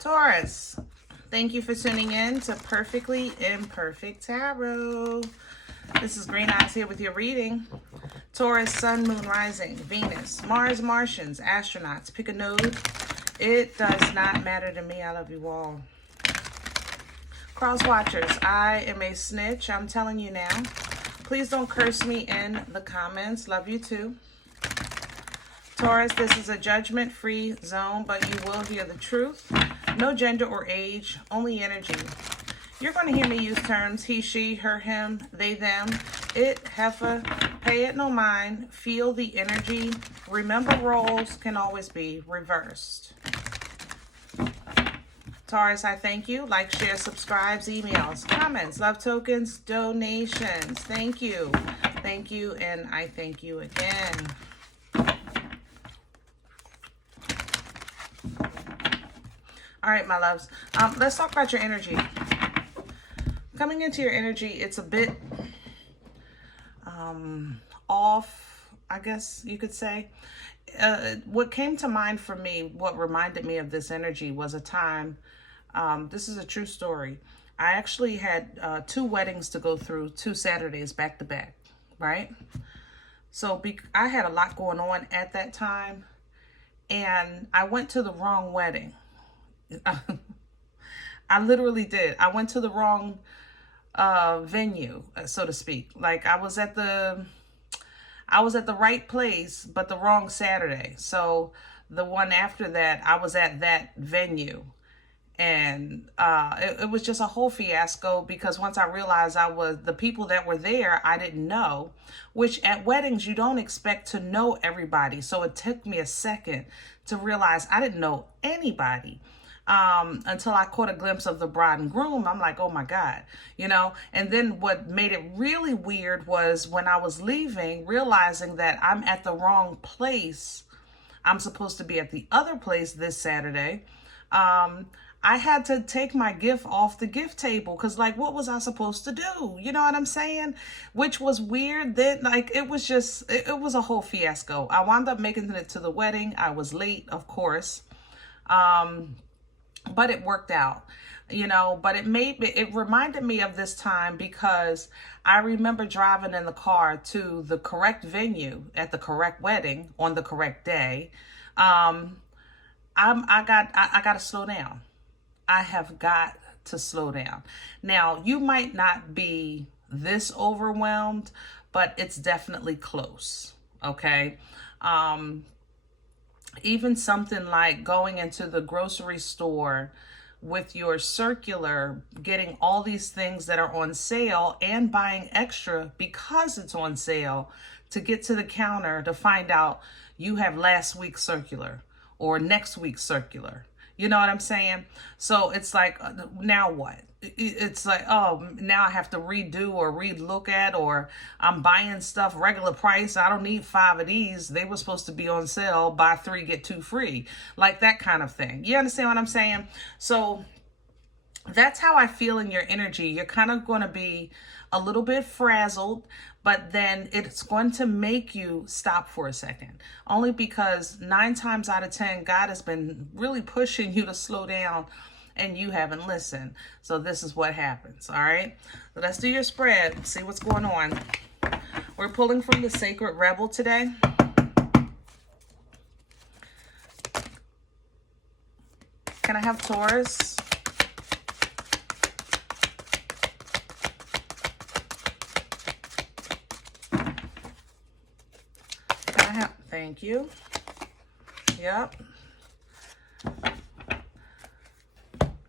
Taurus, thank you for tuning in to Perfectly Imperfect Tarot. This is Green Eyes here with your reading. Taurus, Sun, Moon, Rising, Venus, Mars, Martians, astronauts. Pick a node. It does not matter to me. I love you all. Cross watchers, I am a snitch. I'm telling you now. Please don't curse me in the comments. Love you too. Taurus, this is a judgment-free zone, but you will hear the truth. No gender or age, only energy. You're going to hear me use terms he, she, her, him, they, them, it, heifer, pay it no mind, feel the energy. Remember, roles can always be reversed. Taurus, I thank you. Like, share, subscribes, emails, comments, love tokens, donations. Thank you. Thank you, and I thank you again. All right, my loves. Let's talk about your energy. Coming into your energy, it's a bit off, I guess you could say. What came to mind for me, what reminded me of this energy was a time, this is a true story. I actually had 2 weddings to go through, 2 Saturdays back to back, right? So I had a lot going on at that time, and I went to the wrong wedding. I literally did. I went to the wrong venue, so to speak. Like I was at the right place, but the wrong Saturday. So the one after that, I was at that venue. And it was just a whole fiasco because once I realized the people that were there, I didn't know, which at weddings, you don't expect to know everybody. So it took me a second to realize I didn't know anybody. Until I caught a glimpse of the bride and groom. I'm like, oh my God, you know? And then what made it really weird was when I was leaving, realizing that I'm at the wrong place. I'm supposed to be at the other place this Saturday. I had to take my gift off the gift table because, like, what was I supposed to do? You know what I'm saying? Which was weird. Then, like, it was just, it was a whole fiasco. I wound up making it to the wedding. I was late, of course. But it worked out, you know, but it reminded me of this time because I remember driving in the car to the correct venue at the correct wedding on the correct day. I got to slow down. I have got to slow down. Now, you might not be this overwhelmed, but it's definitely close. Okay. Even something like going into the grocery store with your circular, getting all these things that are on sale and buying extra because it's on sale to get to the counter to find out you have last week's circular or next week's circular. You know what I'm saying? So it's like, now what? It's like, oh, now I have to redo or relook at, or I'm buying stuff regular price. I don't need 5 of these. They were supposed to be on sale. Buy 3, get 2 free. Like that kind of thing. You understand what I'm saying? So that's how I feel in your energy. You're kind of going to be a little bit frazzled, but then it's going to make you stop for a second. Only because 9 times out of 10, God has been really pushing you to slow down and you haven't listened. So this is what happens, all right? So let's do your spread, see what's going on. We're pulling from the Sacred Rebel today. Can I have Taurus? Thank you. Yep.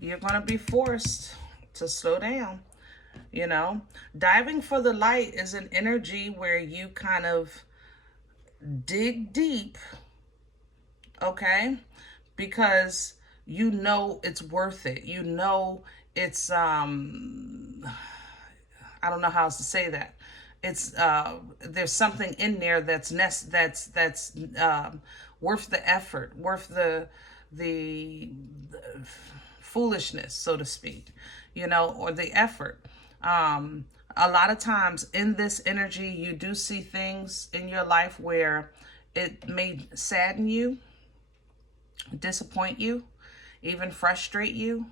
You're going to be forced to slow down. You know, diving for the light is an energy where you kind of dig deep, okay? Because you know it's worth it. You know it's, I don't know how else to say that. It's there's something in there that's worth the effort, worth the foolishness, so to speak, you know, or the effort. A lot of times in this energy, you do see things in your life where it may sadden you, disappoint you, even frustrate you.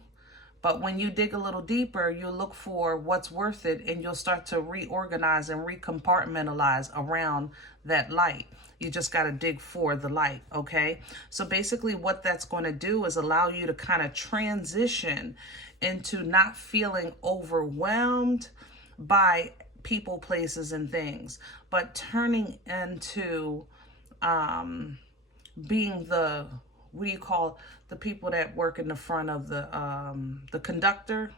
But when you dig a little deeper, you'll look for what's worth it, and you'll start to reorganize and recompartmentalize around that light. You just got to dig for the light, okay? So basically what that's going to do is allow you to kind of transition into not feeling overwhelmed by people, places, and things, but turning into being the, what do you call the people that work in the front of the conductor,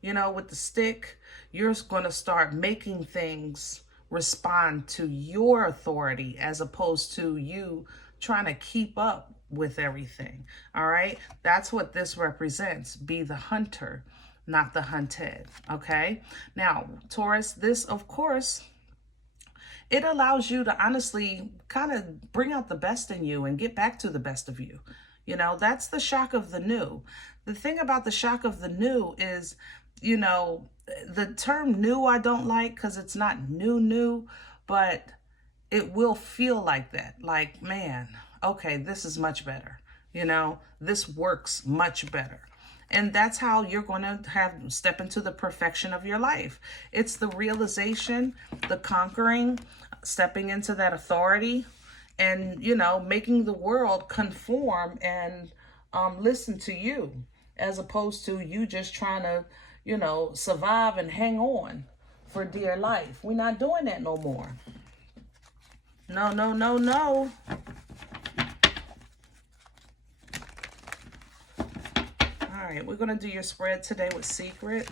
you know, with the stick. You're going to start making things respond to your authority as opposed to you trying to keep up with everything. All right, that's what this represents. Be the hunter, not the hunted. Okay, now Taurus, this of course, it allows you to honestly kind of bring out the best in you and get back to the best of you. You know, that's the shock of the new. The thing about the shock of the new is, you know, the term new I don't like because it's not new, but it will feel like that. Like, man, okay, this is much better. You know, this works much better. And that's how you're going to step into the perfection of your life. It's the realization, the conquering, stepping into that authority, and, you know, making the world conform and listen to you, as opposed to you just trying to, you know, survive and hang on for dear life. We're not doing that no more. No, no, no, no. All right, we're going to do your spread today with Secret.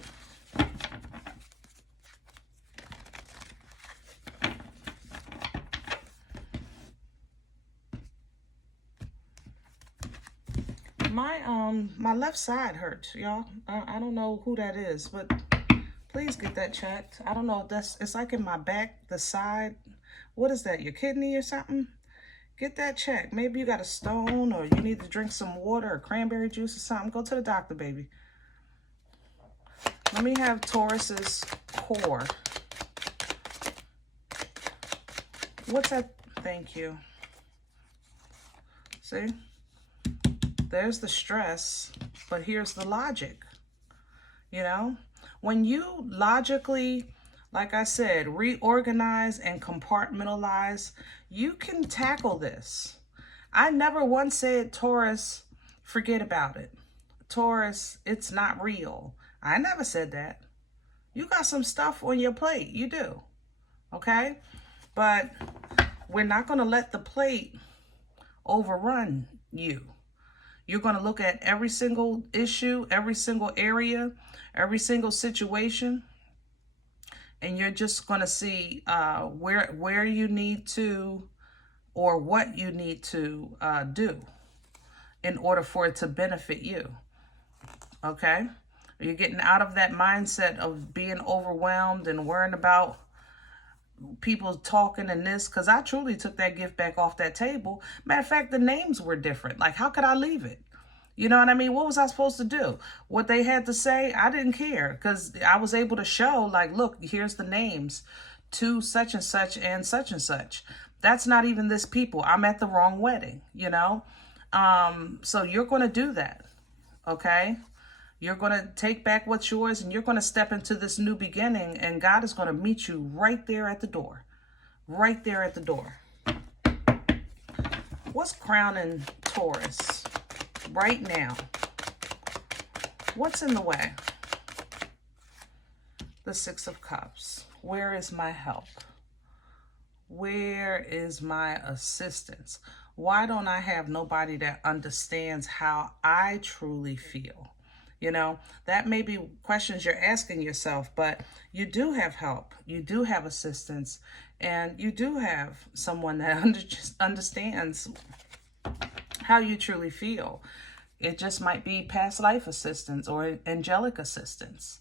My left side hurts, y'all. I don't know who that is, but please get that checked. I don't know if it's like in my back, the side. What is that, your kidney or something? Get that checked. Maybe you got a stone, or you need to drink some water or cranberry juice or something. Go to the doctor, baby. Let me have Taurus's core. What's that? Thank you. See? There's the stress, but here's the logic. You know, when you logically, like I said, reorganize and compartmentalize, you can tackle this. I never once said, Taurus, forget about it. Taurus, it's not real. I never said that. You got some stuff on your plate. You do. Okay? But we're not going to let the plate overrun you. You're going to look at every single issue, every single area, every single situation, and you're just going to see where you need to, or what you need to do in order for it to benefit you. Okay? You're getting out of that mindset of being overwhelmed and worrying about people talking and this, because I truly took that gift back off that table. Matter of fact, the names were different. Like, how could I leave it? You know what I mean? What was I supposed to do? What they had to say, I didn't care, because I was able to show, like, look, here's the names to such and such and such and such. That's not even this people. I'm at the wrong wedding, you know? So you're going to do that, okay? You're going to take back what's yours, and you're going to step into this new beginning, and God is going to meet you right there at the door. Right there at the door. What's crowning Taurus right now? What's in the way? The Six of Cups. Where is my help? Where is my assistance? Why don't I have nobody that understands how I truly feel? You know, that may be questions you're asking yourself, but you do have help. You do have assistance, and you do have someone that understands how you truly feel. It just might be past life assistance or angelic assistance,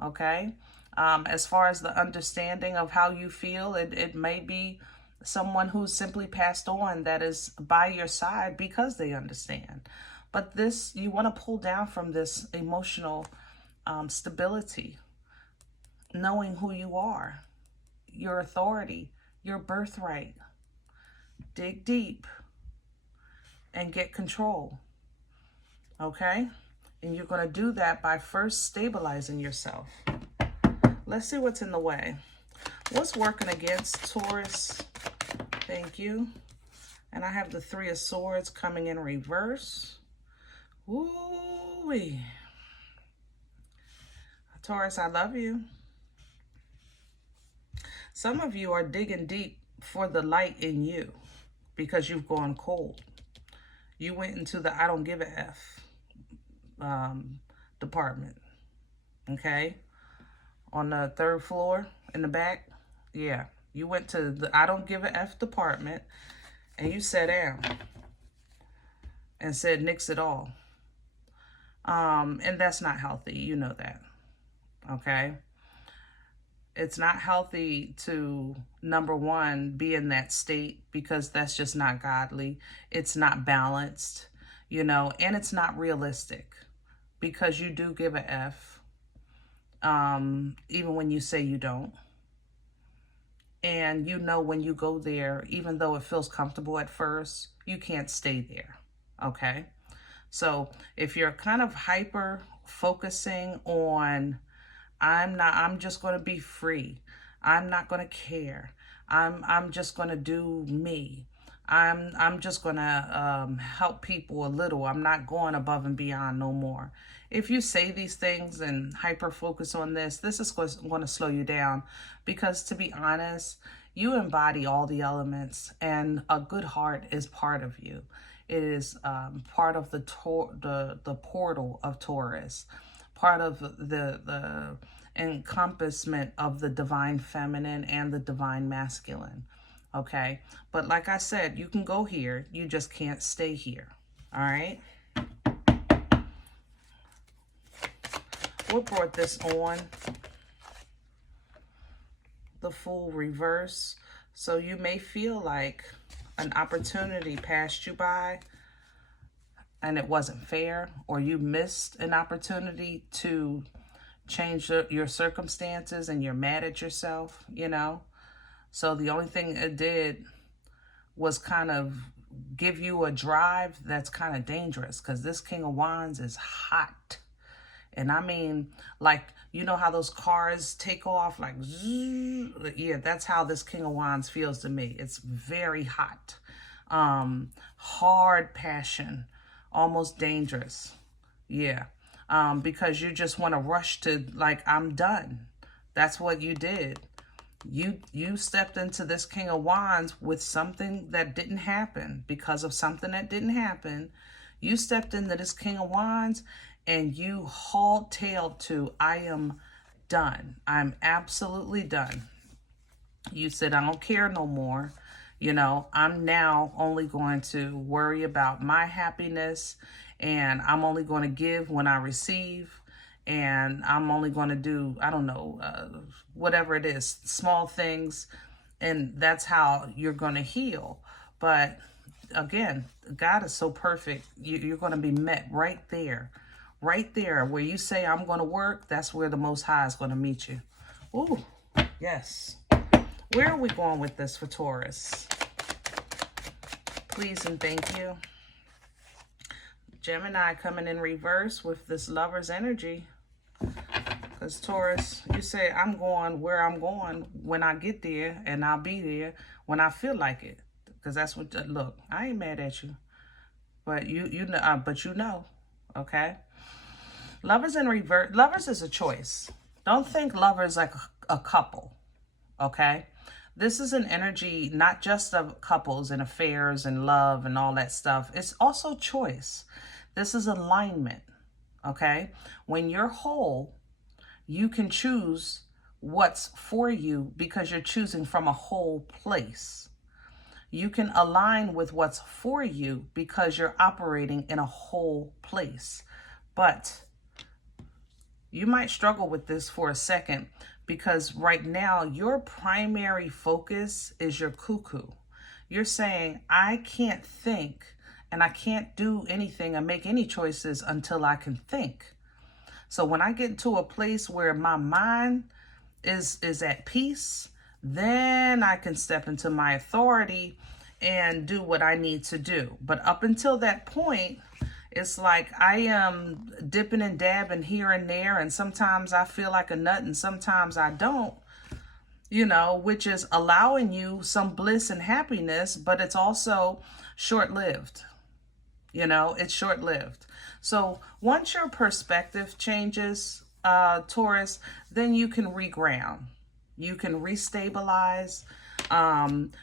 okay? As far as the understanding of how you feel, it may be someone who's simply passed on that is by your side because they understand. But this, you want to pull down from this emotional stability, knowing who you are, your authority, your birthright. Dig deep and get control. okay? And you're going to do that by first stabilizing yourself. Let's see what's in the way. What's working against Taurus? Thank you. And I have the Three of Swords coming in reverse. Ooh-wee. Taurus, I love you. Some of you are digging deep for the light in you because you've gone cold. You went into the I don't give a F department, okay? On the 3rd floor in the back. Yeah, you went to the I don't give a F department and you sat down and said, nix it all. And that's not healthy. You know that, okay? It's not healthy to, number one, be in that state because that's just not godly. It's not balanced, you know, and it's not realistic because you do give a F, even when you say you don't. And you know when you go there, even though it feels comfortable at first, you can't stay there, okay? So if you're kind of hyper focusing on, I'm just going to be free. I'm not going to care. I'm just going to do me. I'm just going to help people a little. I'm not going above and beyond no more. If you say these things and hyper focus on this is going to slow you down because, to be honest, you embody all the elements and a good heart is part of you. It is part of the portal of Taurus, part of the encompassment of the divine feminine and the divine masculine, okay? But like I said, you can go here, you just can't stay here, all right? What brought this on? The Fool reverse. So you may feel like an opportunity passed you by and it wasn't fair, or you missed an opportunity to change your circumstances and you're mad at yourself, you know? So the only thing it did was kind of give you a drive that's kind of dangerous because this King of Wands is hot. And I mean, like, you know how those cars take off, like, zzz? Yeah, that's how this King of Wands feels to me. It's very hot, hard passion, almost dangerous. Yeah, because you just want to rush to, like, I'm done. That's what you did. You stepped into this King of Wands with something that didn't happen. Because of something that didn't happen, you stepped into this King of Wands and you hauled-tailed to, I am done. I'm absolutely done. You said, I don't care no more. You know, I'm now only going to worry about my happiness, and I'm only going to give when I receive, and I'm only going to do, I don't know, whatever it is, small things, and that's how you're going to heal. But again, God is so perfect. You're going to be met right there where you say, I'm going to work. That's where the Most High is going to meet you. Ooh, yes. Where are we going with this for Taurus? Please and thank you. Gemini coming in reverse with this Lover's energy. Because Taurus, you say, I'm going where I'm going when I get there, and I'll be there when I feel like it. Because that's what, look, I ain't mad at you. But you know, okay? Lovers in reverse. Lovers is a choice. Don't think lovers like a couple, okay? This is an energy not just of couples and affairs and love and all that stuff. It's also choice. This is alignment, okay? When you're whole, you can choose what's for you because you're choosing from a whole place. You can align with what's for you because you're operating in a whole place. But you might struggle with this for a second because right now your primary focus is your cuckoo. You're saying, I can't think and I can't do anything and make any choices until I can think. So when I get to a place where my mind is at peace, then I can step into my authority and do what I need to do. But up until that point, It's like I am dipping and dabbing here and there, and sometimes I feel like a nut and sometimes I don't, you know, which is allowing you some bliss and happiness, but it's also short-lived. You know, it's short-lived. So once your perspective changes, Taurus, then you can reground. You can restabilize.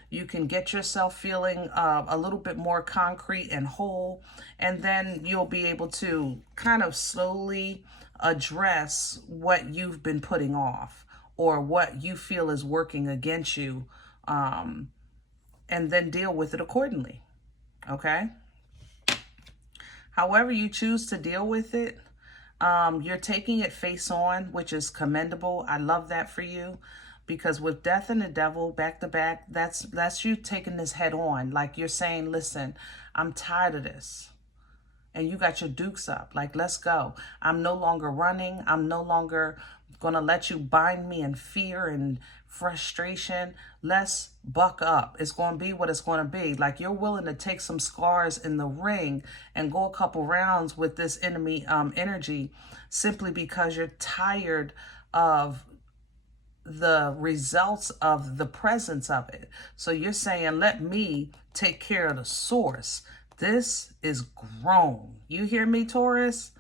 You can get yourself feeling a little bit more concrete and whole. And then you'll be able to kind of slowly address what you've been putting off or what you feel is working against you, and then deal with it accordingly. Okay? However you choose to deal with it, you're taking it face on, which is commendable. I love that for you, because with death and the devil back to back, that's you taking this head on. Like you're saying, listen, I'm tired of this. And you got your dukes up. Like, let's go. I'm no longer running. I'm no longer going to let you bind me in fear and frustration. Let's buck up. It's going to be what it's going to be. Like, you're willing to take some scars in the ring and go a couple rounds with this enemy energy simply because you're tired of the results of the presence of it. So you're saying, let me take care of the source. This is grown. You hear me, Taurus?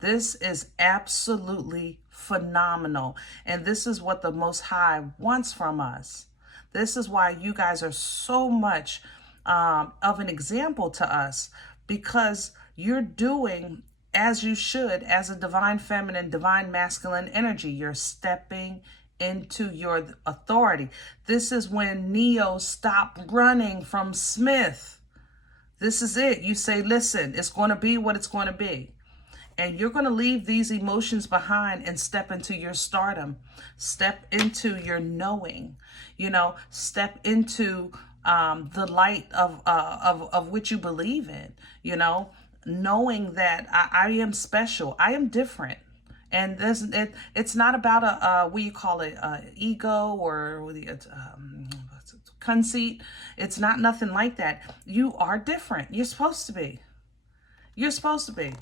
This is absolutely phenomenal. And this is what the Most High wants from us. This is why you guys are so much of an example to us, because you're doing as you should as a divine feminine, divine masculine energy. You're stepping into your authority. This is when Neo stopped running from Smith. This is it. You say, listen, it's going to be what it's going to be. And you're going to leave these emotions behind and step into your stardom. Step into your knowing. You know, step into the light of which you believe in. You know, knowing that I am special. I am different. And it's not about what you call it, ego or conceit. It's not nothing like that. You are different. You're supposed to be. You're supposed to be.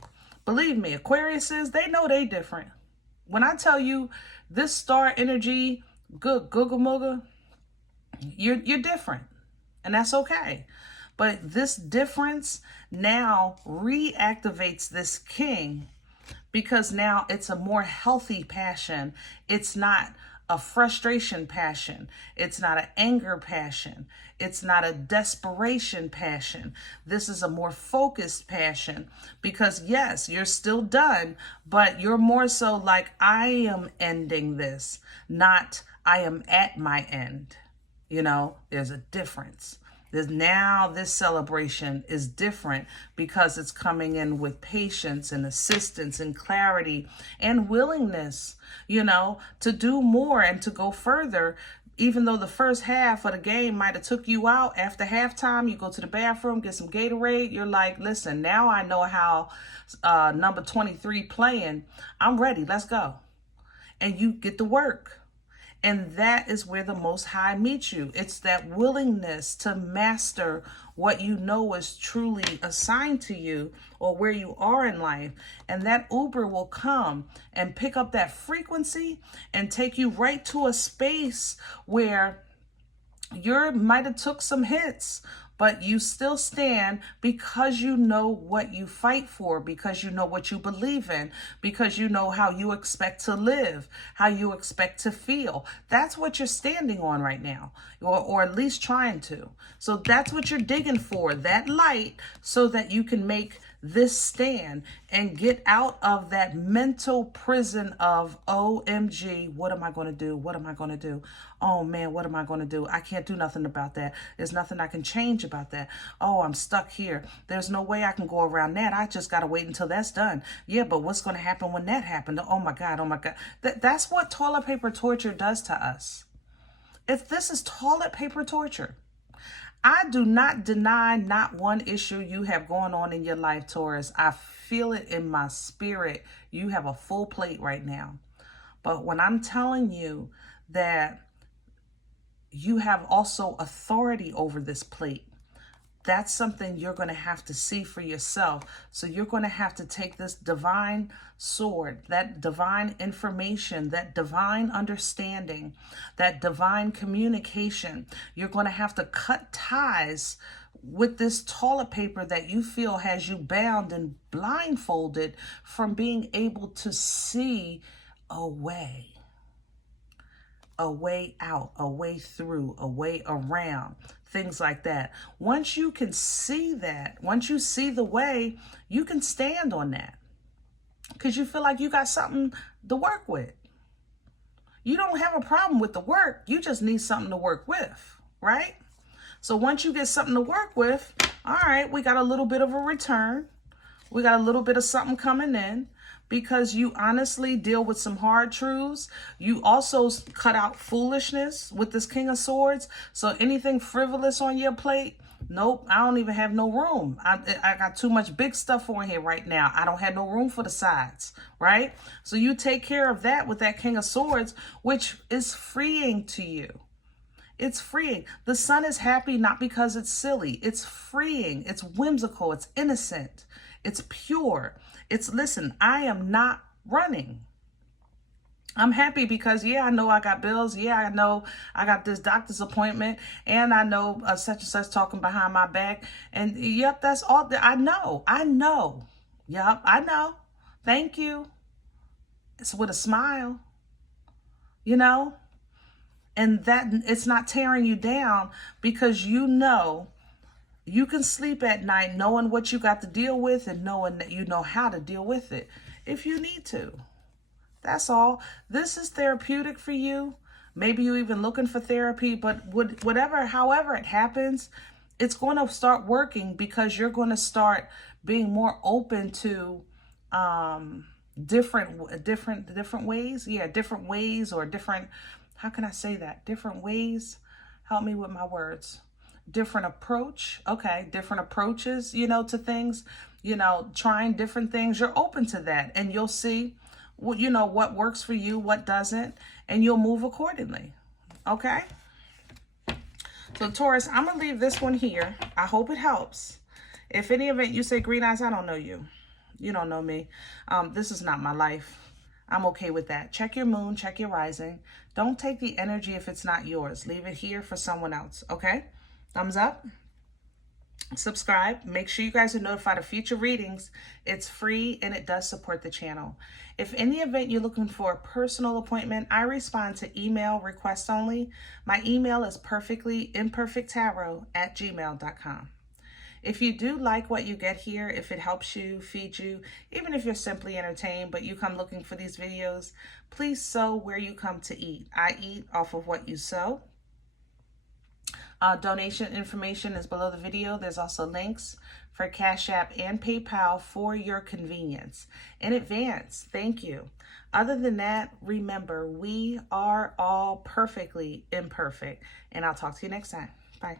Believe me, Aquariuses, they know they different. When I tell you this star energy, good googa mooga, you're different. And that's okay. But this difference now reactivates this king, because now it's a more healthy passion. It's not a frustration passion. It's not an anger passion. It's not a desperation passion. This is a more focused passion, because yes, you're still done, but you're more so like, I am ending this, not I am at my end. You know, there's a difference. Now this celebration is different because it's coming in with patience and assistance and clarity and willingness, you know, to do more and to go further. Even though the first half of the game might have took you out, after halftime, you go to the bathroom, get some Gatorade. You're like, listen, now I know how number 23 playing. I'm ready. Let's go. And you get to work. And that is where the Most High meets you. It's that willingness to master what you know is truly assigned to you, or where you are in life. And that Uber will come and pick up that frequency and take you right to a space where you might have took some hits, but you still stand because you know what you fight for, because you know what you believe in, because you know how you expect to live, how you expect to feel. That's what you're standing on right now, or at least trying to. So that's what you're digging for, that light, so that you can make this stand and get out of that mental prison of, OMG, what am I going to do? What am I going to do? Oh man, what am I going to do? I can't do nothing about that. There's nothing I can change about that. Oh, I'm stuck here. There's no way I can go around that. I just got to wait until that's done. Yeah, but what's going to happen when that happened? Oh my God, oh my God. That's what toilet paper torture does to us. If this is toilet paper torture. I do not deny not one issue you have going on in your life, Taurus. I feel it in my spirit. You have a full plate right now. But when I'm telling you that you have also authority over this plate, that's something you're going to have to see for yourself. So you're going to have to take this divine sword, that divine information, that divine understanding, that divine communication. You're going to have to cut ties with this toilet paper that you feel has you bound and blindfolded from being able to see a way out, a way through, a way around, things like that. Once you can see that, once you see the way, you can stand on that because you feel like you got something to work with. You don't have a problem with the work. You just need something to work with, right? So once you get something to work with, all right, we got a little bit of a return. We got a little bit of something coming in because you honestly deal with some hard truths. You also cut out foolishness with this King of Swords. So anything frivolous on your plate, nope, I don't even have no room. I got too much big stuff on here right now. I don't have no room for the sides, right? So you take care of that with that King of Swords, which is freeing to you. It's freeing. The sun is happy not because it's silly. It's freeing. It's whimsical. It's innocent. It's pure. It's, listen, I am not running. I'm happy because, yeah, I know I got bills. Yeah, I know I got this doctor's appointment. And I know such and such talking behind my back. And, yep, that's all. I know. Yep, I know. Thank you. It's with a smile, you know? And that it's not tearing you down because you know you can sleep at night knowing what you got to deal with and knowing that you know how to deal with it if you need to. That's all. This is therapeutic for you. Maybe you're even looking for therapy, but however it happens, it's going to start working because you're going to start being more open to different ways. Yeah, different ways or different. How can I say that? Different ways. Help me with my words. Different approach. Okay. Different approaches, to things, trying different things. You're open to that and you'll see what works for you, what doesn't, and you'll move accordingly. Okay. So Taurus, I'm going to leave this one here. I hope it helps. If any event you say, Green Eyes, I don't know you. You don't know me. This is not my life. I'm okay with that. Check your moon, check your rising. Don't take the energy if it's not yours. Leave it here for someone else, okay? Thumbs up. Subscribe. Make sure you guys are notified of future readings. It's free and it does support the channel. If in the event you're looking for a personal appointment, I respond to email requests only. My email is perfectlyimperfecttarot@gmail.com. If you do like what you get here, if it helps you, feed you, even if you're simply entertained, but you come looking for these videos, please sow where you come to eat. I eat off of what you sow. Donation information is below the video. There's also links for CashApp and PayPal for your convenience. In advance, thank you. Other than that, remember, we are all perfectly imperfect. And I'll talk to you next time. Bye.